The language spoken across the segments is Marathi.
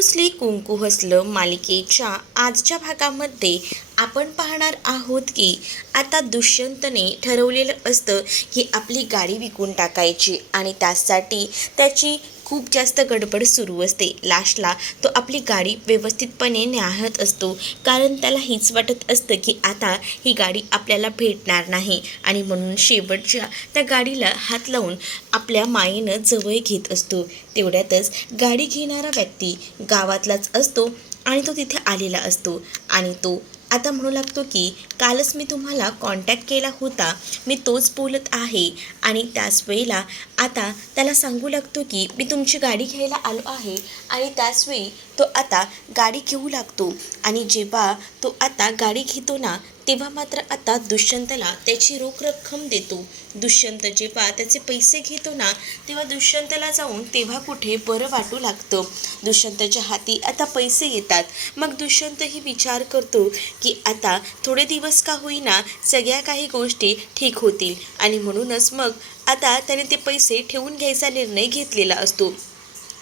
रुसली कुंकू हसलं मालिकेच्या आजच्या भागामध्ये आपण पाहणार आहोत की आता दुष्यंतने ठरवलेलं असतं की आपली गाडी विकून टाकायची आणि त्यासाठी त्याची खूप जास्त गडबड सुरू असते। लास्टला तो आपली गाडी व्यवस्थितपणे न्याहत असतो, कारण त्याला हेच वाटत असतं की आता ही गाडी आपल्याला भेटणार नाही आणि म्हणून शेवटच्या त्या गाडीला हात लावून आपल्या मायेनं जवळ घेत असतो। तेवढ्यातच गाडी घेणारा व्यक्ती गावातलाच असतो आणि तो तिथे आलेला असतो आणि तो आता म्हणू लागतो की कालच मी तुम्हाला कॉन्टॅक्ट केला होता, मी तोच बोलत आहे। आणि त्याच वेळेला आता त्याला सांगू लागतो की मी तुमची गाडी घ्यायला आलो आहे आणि त्याचवेळी तो आता गाडी घेऊ लागतो आणि जेव्हा तो आता गाडी घेतो ना, तेव्हा मात्र आता दुष्यंतला त्याची रोख रक्कम देतो। दुष्यंत जेव्हा त्याचे पैसे घेतो ना, तेव्हा दुष्यंतला जाऊन तेव्हा कुठे बरं वाटू लागतं। दुष्यंतच्या हाती आता पैसे येतात, मग दुष्यंतही विचार करतो की आता थोडे दिवस का होईना सगळ्या काही गोष्टी ठीक होतील आणि म्हणूनच मग आता त्याने ते पैसे ठेवून घ्यायचा निर्णय घेतलेला असतो।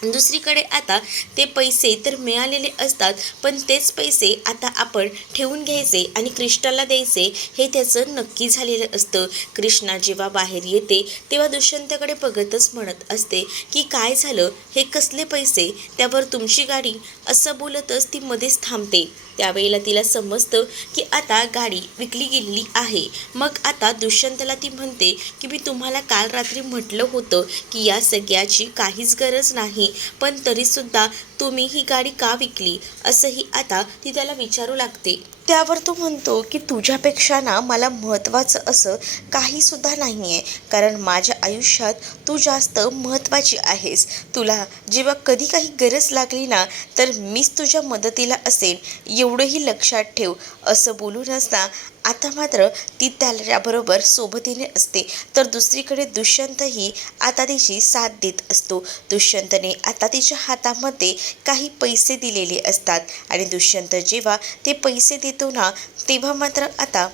दुसरीकडे आता ते पैसे तर मिळालेले असतात, पण तेच पैसे आता आपण ठेवून घ्यायचे आणि कृष्णाला द्यायचे हे त्याचं नक्की झालेलं असतं। कृष्णा जेव्हा बाहेर येते तेव्हा दुष्यंतकडे बघतच म्हणत असते की काय झालं, हे कसले पैसे, त्यावर तुमची गाडी, असं बोलतच ती मध्येच थांबते। त्यावेळेला तिला समजतं की आता गाडी विकली गेलेली आहे। मग आता दुष्यंतला ती म्हणते की मी तुम्हाला काल रात्री म्हटलं होतं की या सगळ्याची काहीच गरज नाही, पण तरीसुद्धा तुम्ही ही गाडी का विकली, असंही आता ती त्याला विचारू लागते। त्यावर तो म्हणतो की तुझ्यापेक्षा ना मला महत्त्वाचं असं काहीसुद्धा नाही आहे, कारण माझ्या आयुष्यात तू जास्त महत्त्वाची आहेस। तुला जेव्हा कधी काही गरज लागली ना, तर मीच तुझ्या मदतीला असेन, एवढंही लक्षात ठेव, असं बोलूनच ना आता मात्र ती त्याच्याबरोबर सोबतीने असते। तर दुसरीकडे दुष्यंतही आता तिची साथ देत असतो। दुष्यंतने आता तिच्या हातामध्ये काही पैसे दिलेले असतात आणि दुष्यंत जेव्हा ते पैसे देतो ना, तेव्हा मात्र आता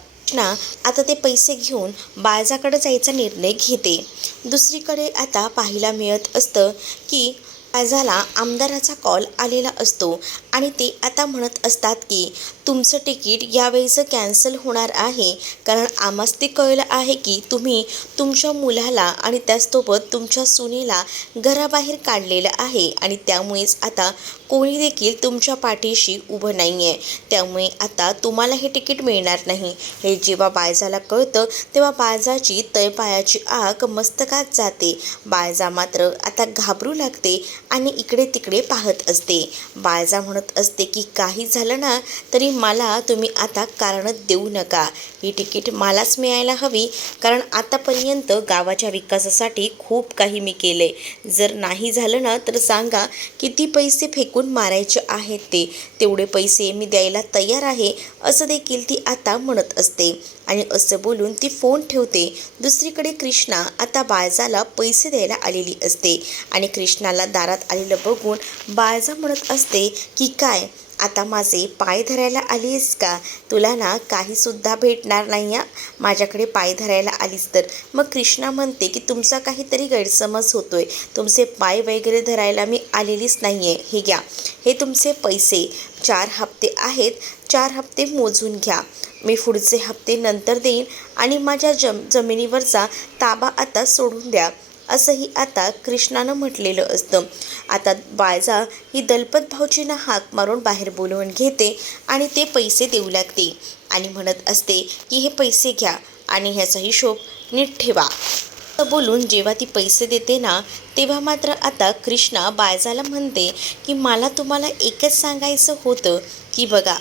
आता ते पैसे घेऊन बाळजाकडे जायचा निर्णय घेते। दुसरीकडे आता पाहायला मिळत असतं की बाळजाला आमदाराचा कॉल आलेला असतो आणि ते आता म्हणत असतात की तुमचं तिकीट यावेळेचं कॅन्सल होणार आहे, कारण आम्हास ते कळलं आहे की तुम्ही तुमच्या मुलाला आणि त्याचसोबत तुमच्या सुनेला घराबाहेर काढलेलं आहे आणि त्यामुळेच आता कोणी देखील तुमच्या पाठीशी उभं नाही आहे, त्यामुळे आता तुम्हाला हे तिकीट मिळणार नाही। हे जेव्हा बाळजाला कळतं तेव्हा बाळजाची तळपायाची आग मस्तकात जाते। बाळजा मात्र आता घाबरू लागते आणि इकडे तिकडे पाहत असते। बाळजा म्हणत असते की काही झालं ना तरी मला तुम्ही आता कारण देऊ नका, ही तिकीट मलाच मिळायला हवी, कारण आतापर्यंत गावाच्या विकासासाठी खूप काही मी केले, जर नाही झालं ना तर सांगा किती पैसे फेकून मारायचे आहेत ते, तेवढे पैसे मी द्यायला तयार आहे, असं देखील ती आता म्हणत असते आणि असं बोलून ती फोन ठेवते। दुसरीकडे कृष्णा आता बाळजाला पैसे द्यायला आलेली असते आणि कृष्णाला दारात आलेलं बघून बाळजा म्हणत असते की काय आता माझे पाय धरायला आलीस का, तुला ना काहीसुद्धा भेटणार नाही या माझ्याकडे पाय धरायला आलीस तर। मग कृष्णा म्हणते की तुमचा काहीतरी गैरसमज होतोय, तुमचे पाय वगैरे धरायला मी आलेलीच नाही आहे, हे घ्या, हे तुमचे पैसे 4 हप्ते आहेत, 4 हप्ते मोजून घ्या, मी पुढचे हप्ते नंतर देईन आणि माझ्या जमिनीवरचा ताबा आता सोडून द्या, असंही आता कृष्णानं म्हटलेलं असतं। आता बाळजा ही दलपत भाऊजींना हाक मारून बाहेर बोलवून घेते आणि ते पैसे देऊ लागते आणि म्हणत असते की हे पैसे घ्या आणि ह्याचा हिशोब नीट ठेवा। असं बोलून जेव्हा ती पैसे देते ना, तेव्हा मात्र आता कृष्णा बाळजाला म्हणते की मला तुम्हाला एकच सांगायचं होतं की बघा,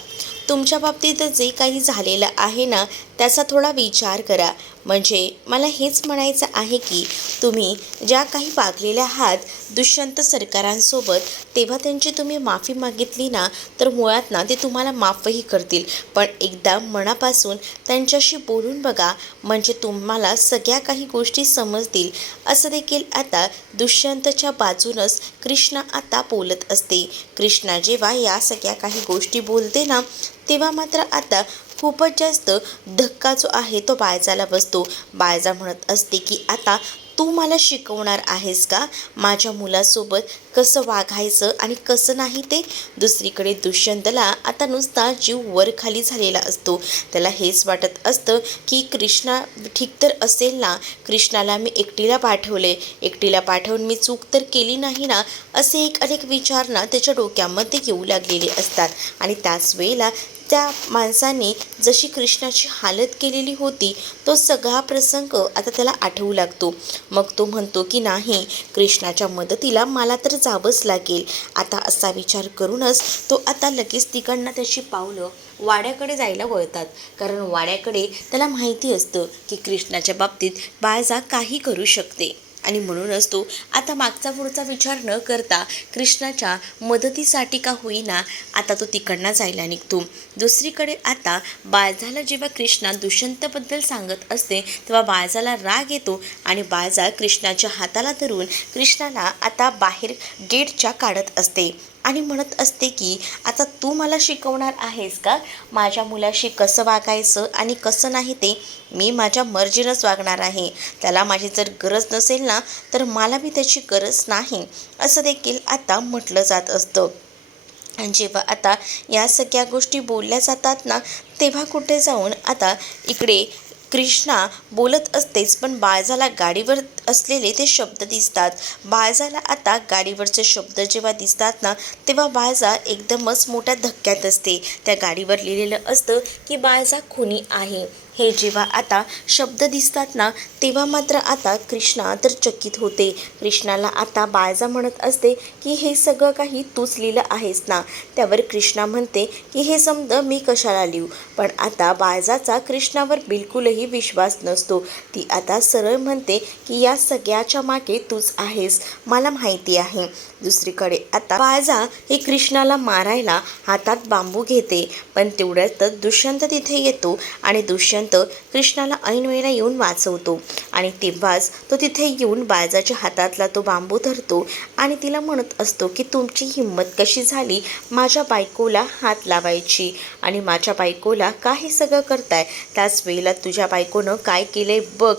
तुमच्या बाबतीत जे काही झालेलं आहे ना त्याचा थोडा विचार करा, म्हणजे मला हेच म्हणायचं आहे की तुम्ही ज्या काही वागलेल्या आहात दुष्यंत सरकारांसोबत, तेव्हा त्यांची तुम्ही माफी मागितली ना तर मुळात ना ते तुम्हाला माफही करतील, पण एकदा मनापासून त्यांच्याशी बोलून बघा, म्हणजे तुम्हाला सगळ्या काही गोष्टी समजतील, असं देखील आता दुष्यंतच्या बाजूनच कृष्णा आता बोलत असते। कृष्णा जेव्हा या सगळ्या काही गोष्टी बोलते ना, तेव्हा मात्र आता खूपच जास्त धक्का जो आहे तो बाळजाला बसतो। बाळजा म्हणत असते की आता तू मला शिकवणार आहेस का माझ्या मुलासोबत कसं वागायचं आणि कसं नाही ते. दुसरीकडे दुष्यंतला आता नुसता जीव वर खाली झालेला असतो. त्याला हेच वाटत असतं की कृष्णा ठीक तर असेल ना, कृष्णाला मी एकटीला पाठवून मी चूक तर केली नाही ना, असे अनेक विचार ना त्याच्या डोक्यामध्ये येऊ लागलेले असतात. आणि त्याच वेळेला त्या माणसाने जशी कृष्णाची हालत केलेली होती तो सगळा प्रसंग आता त्याला आठवू लागतो. मग तो म्हणतो की नाही, कृष्णाच्या मदतीला मला तर जावंच लागेल. आता असा विचार करूनच तो आता लगेच तिकडनं त्याची पावलं वाड्याकडे जायला वळतात. कारण वाड्याकडे त्याला माहिती असतं की कृष्णाच्या बाबतीत बाळजा काही करू शकते. आणि म्हणूनच तो आता मागचा पुढचा विचार न करता कृष्णाच्या मदतीसाठी का होईना आता तो तिकडनं जायला निघतो. दुसरीकडे आता बाळजाला जेव्हा कृष्णा दुष्यंतबद्दल सांगत असते तेव्हा बाळजाला राग येतो आणि बाळजा कृष्णाच्या हाताला धरून कृष्णाला आता बाहेर गेटच्या काढत असते आणि म्हणत असते की आता तू मला शिकवणार आहेस का माझ्या मुलाशी कसं वागायचं आणि कसं नाही ते. मी माझ्या मर्जीनंच वागणार आहे. त्याला माझी जर गरज नसेल ना तर मला बी त्याची गरज नाही, असं देखील आता म्हटलं जात असतं. आणि जेव्हा आता या सगळ्या गोष्टी बोलल्या जातात ना तेव्हा कुठे जाऊन आता इकडे कृष्णा बोलत असतेच पण बाळजाला गाडीवर असलेले ते शब्द दिसतात. बाळजाला आता गाडीवरचे शब्द जेव्हा दिसतात ना तेव्हा बाळजा एकदमच मोठ्या धक्क्यात असते. त्या गाडीवर लिहिलेलं असतं की बाळजा खुनी आहे. हे जेव्हा आता शब्द दिसतात ना तेव्हा मात्र आता कृष्णा तर चकित होते. कृष्णाला आता बाळजा म्हणत असते की हे सगळं काही तूच लिहिलं आहेस ना. त्यावर कृष्णा म्हणते की हे समज मी कशाला लिहू. पण आता बाळजाचा कृष्णावर बिलकुलही विश्वास नसतो. ती आता सरळ म्हणते की या सगळ्याच्या मागे तूच आहेस, मला माहिती आहे. दुसरीकडे आता बाळजा हे कृष्णाला मारायला हातात बांबू घेते पण तेवढ्यातच दुष्यंत तिथे येतो आणि दुष्यंत कृष्णाला ऐन वेळेला येऊन वाचवतो. आणि तेव्हाच तो तिथे येऊन बाळजाच्या हातातला तो बांबू धरतो आणि तिला म्हणत असतो की तुमची हिंमत कशी झाली माझ्या बायकोला हात लावायची आणि माझ्या बायकोला काय हे सगळं करताय. त्याच वेळेला तुझ्या बायकोनं काय केलंय बघ.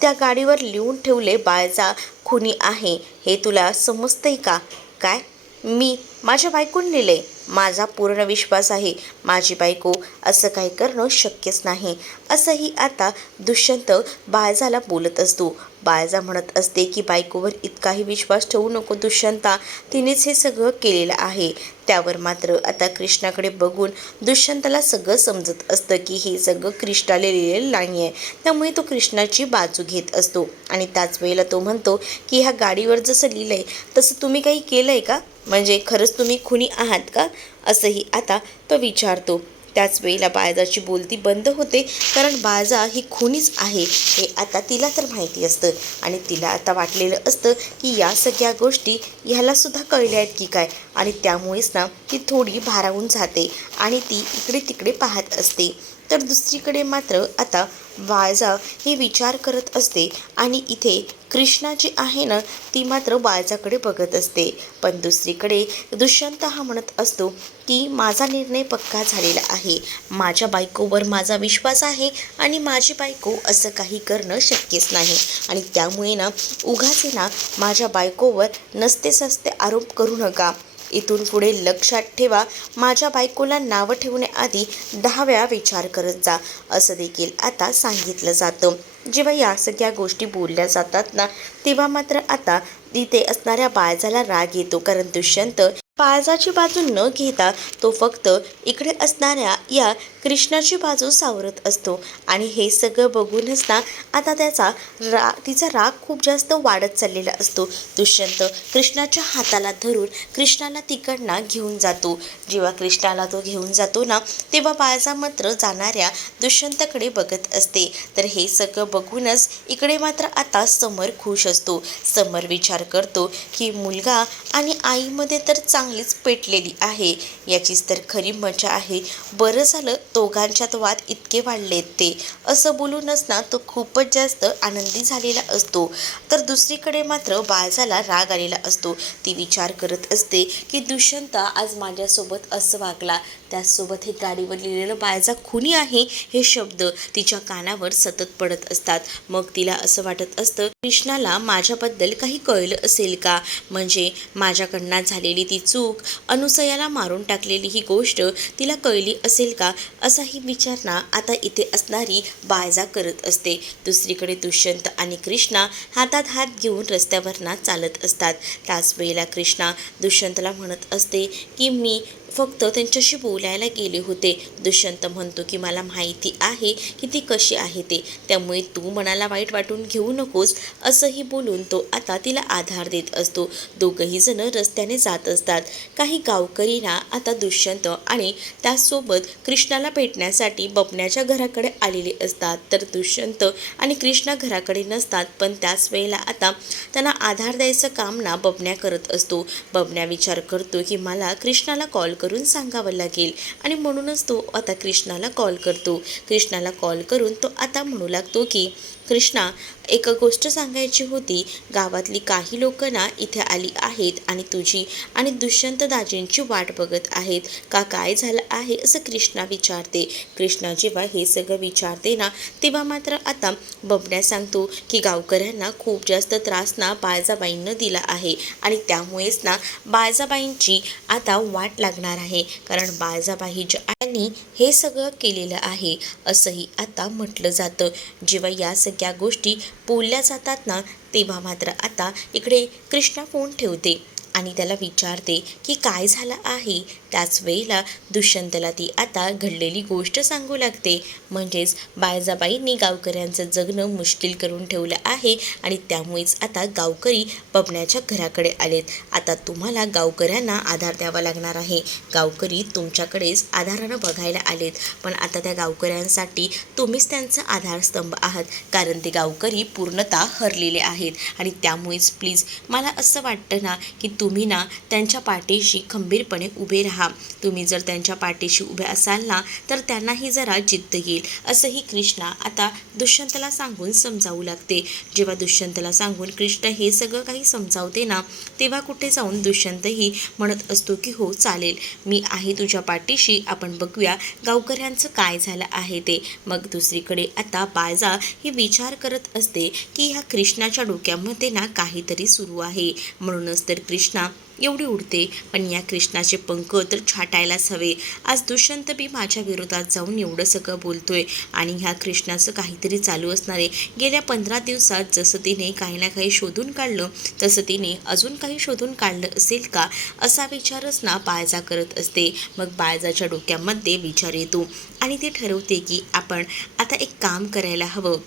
त्या गाडीवर लिहून ठेवले बाळजा खुनी आहे, हे तुला समजतंय का. काय मी माझ्या बायकोने लिहिलंय. माझा पूर्ण विश्वास आहे माझी बायको असं काही करणं शक्यच नाही, असंही आता दुष्यंत बाळजाला बोलत असतो. बाळजा म्हणत असते की बायकोवर इतकाही विश्वास ठेवू नको दुष्यंता, तिनेच हे सगळं केलेलं आहे. त्यावर मात्र आता कृष्णाकडे बघून दुष्यंताला सगळं समजत असतं की हे सगळं कृष्णाला लिहिलेलं नाही आहे. त्यामुळे तो कृष्णाची बाजू घेत असतो आणि त्याच वेळेला तो म्हणतो की ह्या गाडीवर जसं लिहिलं आहे तसं तुम्ही काही केलं आहे का, म्हणजे खरंच तुम्ही खुनी आहात का, असंही आता तो विचारतो. त्याच वेळेला बाळजाची बोलती बंद होते कारण बाळजा ही खुनीच आहे हे आता तिला तर माहिती असतं. आणि तिला आता वाटलेलं असतं की या सगळ्या गोष्टी ह्यालासुद्धा कळल्या आहेत की काय. आणि त्यामुळेच ना ती थोडी भारावून जाते आणि ती इकडे तिकडे पाहत असते. तर दुसरीकडे मात्र आता बाळजा हे विचार करत असते आणि इथे कृष्णा जी आहे ना ती मात्र बाळजाकडे बघत असते. पण दुसरीकडे दुष्यंत हा म्हणत असतो की माझा निर्णय पक्का झालेला आहे, माझ्या बायकोवर माझा विश्वास आहे आणि माझी बायको असं काही करणं शक्यच नाही. आणि त्यामुळे ना उगाच ना माझ्या बायकोवर नसते सस्ते आरोप करू नका. इथून पुढे लक्षात ठेवा, माझ्या बायकोला नावं ठेवण्याआधी 10 वेळा विचार करत जा, असं देखील आता सांगितलं जातं. जेव्हा या सगळ्या गोष्टी बोलल्या जातात ना तेव्हा मात्र आता तिथे असणाऱ्या बाळजाला राग येतो कारण दुष्यंत बाळजाची बाजू न घेता तो फक्त इकडे असणाऱ्या या कृष्णाची बाजू सावरत असतो. आणि हे सगळं बघूनच ना आता तिचा राग खूप जास्त वाढत चाललेला असतो. दुष्यंत कृष्णाच्या हाताला धरून कृष्णाला तिकडनं घेऊन जातो. जेव्हा कृष्णाला तो घेऊन जातो ना तेव्हा बाळजा मात्र जाणाऱ्या दुष्यंताकडे बघत असते. तर हे सगळं बघूनच इकडे मात्र आता समर खुश असतो. समर विचार करतो की मुलगा आणि आईमध्ये तर चांगलीच पेटलेली आहे. याचीच तर खरी मजा आहे. बरं झालं दोघांच्यात वाद इतके वाढलेत ते, असं बोलूनच ना तो खूपच जास्त आनंदी झालेला असतो. तर दुसरीकडे मात्र बाळजाला राग आलेला असतो. ती विचार करत असते की दुष्यंत आज माझ्यासोबत असं वागला, त्याचसोबत हे गाडीवर लिहिलेलं बाळजा खुनी आहे हे शब्द तिच्या कानावर सतत पडत असतात. मग तिला असं वाटत असतं, कृष्णाला माझ्याबद्दल काही कळलं असेल का? म्हणजे माझ्याकडनं झालेली ती चूक, अनुसयाला मारून टाकलेली ही गोष्ट तिला कळली असेल का? असाही विचार ना आता इथे असणारी बाळजा करत असते. दुसरीकडे दुष्यंत आणि कृष्णा हातात हात घेऊन रस्त्यावर ना चालत असतात. त्याच वेळेला कृष्णा दुष्यंतला म्हणत असते की मी फक्त त्यांच्याशी बोलायला गेले होते. दुष्यंत म्हणतो की मला माहिती आहे की ती कशी आहे ते, त्यामुळे तू मनाला वाईट वाटून घेऊ नकोस, असंही बोलून तो आता तिला आधार देत असतो. दोघंही जण रस्त्याने जात असतात. काही गावकरी ना आता दुष्यंत आणि त्याचसोबत कृष्णाला भेटण्यासाठी बबण्याच्या घराकडे आलेले असतात. तर दुष्यंत आणि कृष्णा घराकडे नसतात, पण त्याच वेळेला आता त्यांना आधार द्यायचं काम ना बबण्या करत असतो. बबण्या विचार करतो की मला कृष्णाला कॉल करून सांगावं लागेल आणि म्हणूनच तो आता कृष्णाला कॉल करतो. कृष्णाला कॉल करून तो आता म्हणू लागतो की कृष्णा, एक गोष्ट सांगायची होती. गावातली काही लोक ना इथे आली आहेत आणि तुझी आणि दुष्यंत दाजींची वाट बघत आहेत. का काय झालं आहे असं कृष्णा विचारते. कृष्णा जेव्हा हे सगळं विचारते ना तेव्हा मात्र आता बबण्या सांगतो की गावकऱ्यांना खूप जास्त त्रास ना बाळजाबाईंनं दिला आहे आणि त्यामुळेच ना बाळजाबाईंची आता वाट लागणार आहे, कारण बाळजाबाई यांनी हे सगळं केलेलं आहे असंही आता म्हटलं जातं. जेव्हा या सगळ्या गोष्टी बोलल्या जातात ना तेव्हा मात्र आता इकडे कृष्णा फोन ठेवते आणि त्याला विचारते की काय झालं आहे. त्याच वेळेला दुष्यंतला ती आता घडलेली गोष्ट सांगू लागते. म्हणजेच बाळजाबाईंनी गावकऱ्यांचं जगणं मुश्किल करून ठेवलं आहे आणि त्यामुळेच आता गावकरी बबण्याच्या घराकडे आलेत. आता तुम्हाला गावकऱ्यांना आधार द्यावा लागणार आहे. गावकरी तुमच्याकडेच आधारानं बघायला आलेत, पण आता त्या गावकऱ्यांसाठी तुम्हीच त्यांचा आधारस्तंभ आहात, कारण ते गावकरी पूर्णतः हरलेले आहेत. आणि त्यामुळेच प्लीज मला असं वाटतं ना की तुम्ही ना त्यांच्या पाठीशी खंबीरपणे उभे राहा. तुम्ही जर त्यांच्या पाठीशी उभे असाल ना तर त्यांनाही जरा जिद्द येईल, असंही कृष्णा आता दुष्यंतला सांगून समजावू लागते. जेव्हा दुष्यंतला सांगून कृष्ण हे सगळं काही समजावते ना तेव्हा कुठे जाऊन दुष्यंतही म्हणत असतो की हो चालेल, मी आहे तुझ्या पाठीशी, आपण बघूया गावकऱ्यांचं काय झालं आहे ते. मग दुसरीकडे आता बाळजा ही विचार करत असते की ह्या कृष्णाच्या डोक्यामध्ये ना काहीतरी सुरू आहे. म्हणूनच तर कृष्णा एवढी उडते, पण या कृष्णाचे पंख तर छाटायलाच हवे. आज दुष्यंत बी माझ्या विरोधात जाऊन एवढं सगळं बोलतोय आणि ह्या कृष्णाचं काहीतरी चालू असणार आहे. गेल्या 15 दिवसात जसं तिने काही ना काही शोधून काढलं तसं तिने अजून काही शोधून काढलं असेल का, असा विचारच ना बाळजा करत असते. मग बाळजाच्या डोक्यामध्ये विचार येतो आणि ती ठरवते की आपण आता एक काम करायला हवं,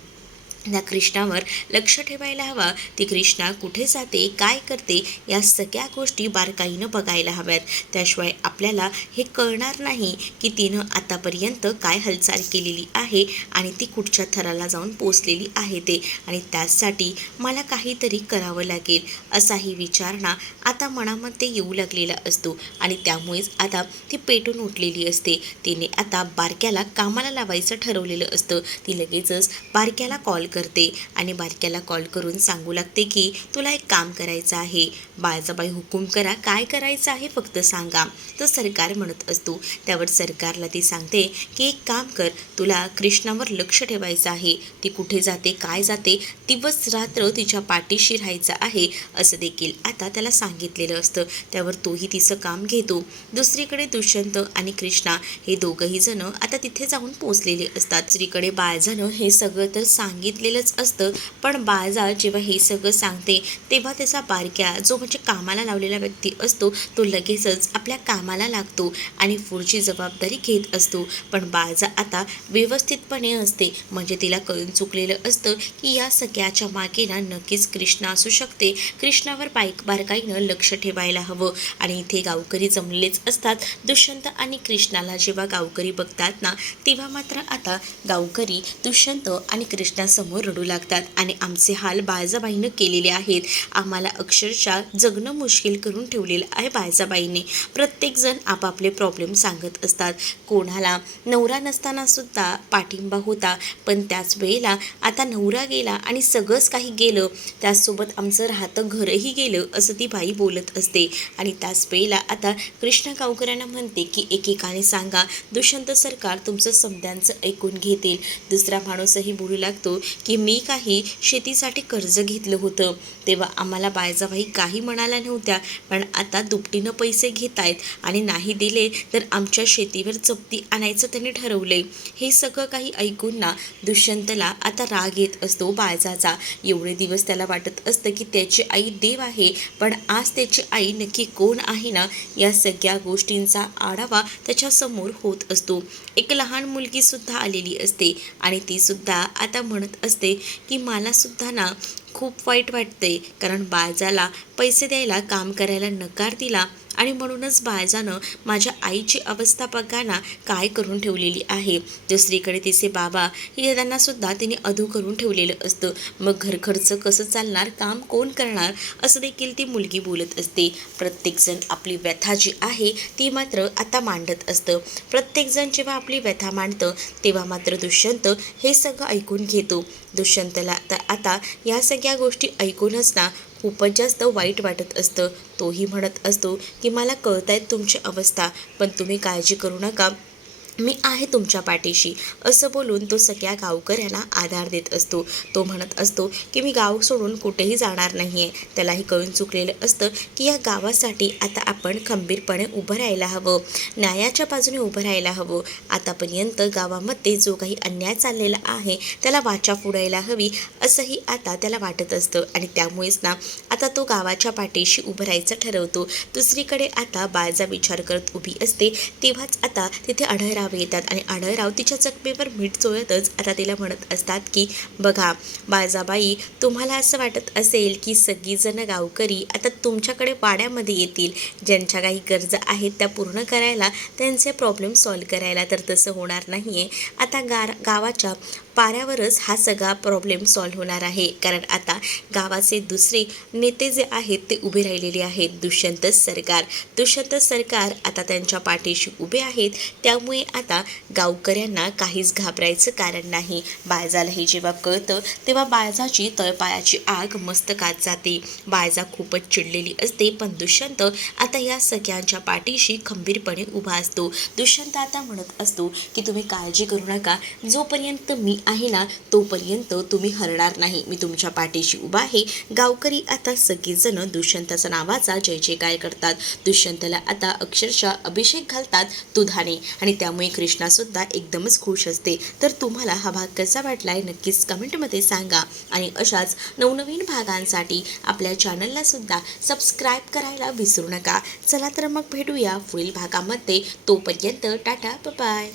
त्या कृष्णावर लक्ष ठेवायला हवा. ती कृष्णा कुठे जाते, काय करते, या सगळ्या गोष्टी बारकाईनं बघायला हव्यात. त्याशिवाय आपल्याला हे कळणार नाही की तिनं आतापर्यंत काय हालचाल केलेली आहे आणि ती कुठच्या थराला जाऊन पोचलेली आहे ते, आणि त्यासाठी मला काहीतरी करावं लागेल असाही विचार ना आता मनामध्ये येऊ लागलेला असतो. आणि त्यामुळेच आता ती पेटून उठलेली असते. तिने आता बारक्याला कामाला लावायचं ठरवलेलं असतं. ती लगेचच बारक्याला कॉल करते आणि बारक्याला कॉल करून सांगू लागते की तुला एक काम करायचं आहे. बाळजाबाई हुकूम करा, काय करायचं आहे फक्त सांगा. तर सरकार म्हणत असतो. त्यावर सरकारला ती सांगते की एक काम कर, तुला कृष्णावर लक्ष ठेवायचं आहे. ती कुठे जाते, काय जाते, दिवस रात्र तिच्या पाठीशी राहायचं आहे असं देखील आता त्याला सांगितलेलं असतं. त्यावर तोही तिचं काम घेतो. दुसरीकडे दुष्यंत आणि कृष्णा हे दोघंही जण आता तिथे जाऊन पोचलेले असतात. दुसरीकडे बाळजानं हे सगळं तर सांगितलेलंच असतं, पण बाळजा जेव्हा हे सगळं सांगते तेव्हा त्याचा बारक्या जो म्हणजे कामाला लावलेला व्यक्ती असतो तो लगेचच आपल्या कामाला लागतो आणि पुढची जबाबदारी घेत असतो. पण बाळजा आता व्यवस्थितपणे असते, म्हणजे तिला कळून चुकलेलं असतं की या सगळ्याच्या मागे ना नक्कीच कृष्णा असू शकते. कृष्णावर बारकाईनं लक्ष ठेवायला हवं. आणि इथे गावकरी जमलेच असतात. दुष्यंत आणि कृष्णाला जेव्हा गावकरी बघतात ना तेव्हा मात्र आता गावकरी दुष्यंत आणि कृष्णासमोर समोर रडू लागतात आणि आमचे हाल बाळजाबाईनं केलेले आहेत. आम्हाला अक्षरशः जगणं मुश्किल करून ठेवलेलं आहे बाळजाबाईने. प्रत्येकजण आपापले प्रॉब्लेम सांगत असतात. कोणाला नवरा नसताना सुद्धा पाठिंबा होता, पण त्याच वेळेला आता नवरा गेला आणि सगळंच काही गेलं, त्याचसोबत आमचं राहतं घरही गेलं असं ती बाई बोलत असते. आणि त्याच वेळेला आता कृष्णा गावकऱ्यांना म्हणते की एकेकाने सांगा, दुष्यंत सरकार तुमचं समद्यांचं ऐकून घेतील. दुसरा माणूसही बोलू लागतो की मी काही शेतीसाठी कर्ज घेतलं होतं, तेव्हा आम्हाला बाळजाबाई काही म्हणाल्या नव्हत्या, पण आता दुपटीनं पैसे घेत आहेत आणि नाही दिले तर आमच्या शेतीवर जप्ती आणायचं त्यांनी ठरवलंय. हे सगळं काही ऐकून ना दुष्यंतला आता राग येत असतो बाळजाचा. एवढे दिवस त्याला वाटत असतं की त्याची आई देव आहे, पण आज त्याची आई नक्की कोण आहे ना, या सगळ्या गोष्टींचा आढावा त्याच्यासमोर होत असतो. एक लहान मुलगी सुद्धा आलेली असते आणि ती सुद्धा आता म्हणत असते की मला सुद्धा ना खूप वाईट वाटते, कारण बाळजाला पैसे द्यायला काम करायला नकार दिला आणि म्हणूनच बाळजानं माझ्या आईची अवस्था बघा ना काय करून ठेवलेली आहे. दुसरीकडे तिचे बाबा त्यांना सुद्धा तिने अधू करून ठेवलेलं असतं. मग घरखर्च कसं चालणार, काम कोण करणार, असं देखील ती मुलगी बोलत असते. प्रत्येकजण आपली व्यथा जी आहे ती मात्र आता मांडत असतं. प्रत्येकजण जेव्हा आपली व्यथा मांडतं तेव्हा मात्र दुष्यंत हे सगळं ऐकून घेतो. दुष्यंतला तर आता या सगळ्या गोष्टी ऐकूनच ना खूपच जास्त वाईट वाटत असतं. तोही म्हणत असतो की मला कळतायत तुमची अवस्था, पण तुम्ही काळजी करू नका, मी आहे तुमच्या पाठीशी, असं बोलून तो सगळ्या गावकऱ्यांना आधार देत असतो. तो म्हणत असतो की मी गाव सोडून कुठेही जाणार नाही आहे. त्यालाही कळून चुकलेलं असतं की या गावासाठी आता आपण खंबीरपणे उभं राहायला हवं, न्यायाच्या बाजूने उभं राहायला हवं. आतापर्यंत गावामध्ये जो काही अन्याय चाललेला आहे त्याला वाचा फोडायला हवी, असंही आता त्याला वाटत असतं. आणि त्यामुळेच ना आता तो गावाच्या पाठीशी उभं राहायचं ठरवतो. दुसरीकडे आता बाळजा विचार करत उभी असते, तेव्हाच आता तिथे आढळराव येतात आणि आढळराव तिच्या जखमेवर मीठ चोळतच आता तिला म्हणत असतात की बघा बाळजाबाई, तुम्हाला असं वाटत असेल की सगळीजण गावकरी आता तुमच्याकडे वाड्यामध्ये येतील ज्यांच्या काही गरजा आहेत त्या पूर्ण करायला, त्यांचे प्रॉब्लेम सॉल्व करायला, तर तसं होणार नाही आहे. आता गावाच्या पाऱ्यावरच हा सगळा प्रॉब्लेम सॉल्व होणार आहे, कारण आता गावाचे दुसरे नेते जे आहेत ते उभे राहिलेले आहेत. दुष्यंत सरकार आता त्यांच्या पाठीशी उभे आहेत. त्यामुळे आता गावकऱ्यांना काहीच घाबरायचं कारण नाही. बाळजालाही जेव्हा कळतं तेव्हा बाळजाची तळपायाची आग मस्तकात जाते. बाळजा खूपच चिडलेली असते, पण दुष्यंत आता या सगळ्यांच्या पाठीशी खंबीरपणे उभा असतो. दुष्यंत आता म्हणत असतो की तुम्ही काळजी करू नका, जोपर्यंत मी आहे ना तोपर्यंत तुम्ही हरणार नाही, मी तुमच्या पाठीशी उभा आहे. गावकरी आता सगळेजण दुष्यंताचा नावाचा जय जयकार करतात. दुष्यंतला आता अक्षरशः अभिषेक घालतात दुधाने आणि त्यामुळे कृष्णासुद्धा एकदमच खुश असते. तर तुम्हाला हा भाग कसा वाटलाय नक्कीच कमेंटमध्ये सांगा आणि अशाच नवनवीन भागांसाठी आपल्या चॅनलला सुद्धा सबस्क्राईब करायला विसरू नका. चला तर मग भेटूया पुढील भागामध्ये. तोपर्यंत टाटा बाय.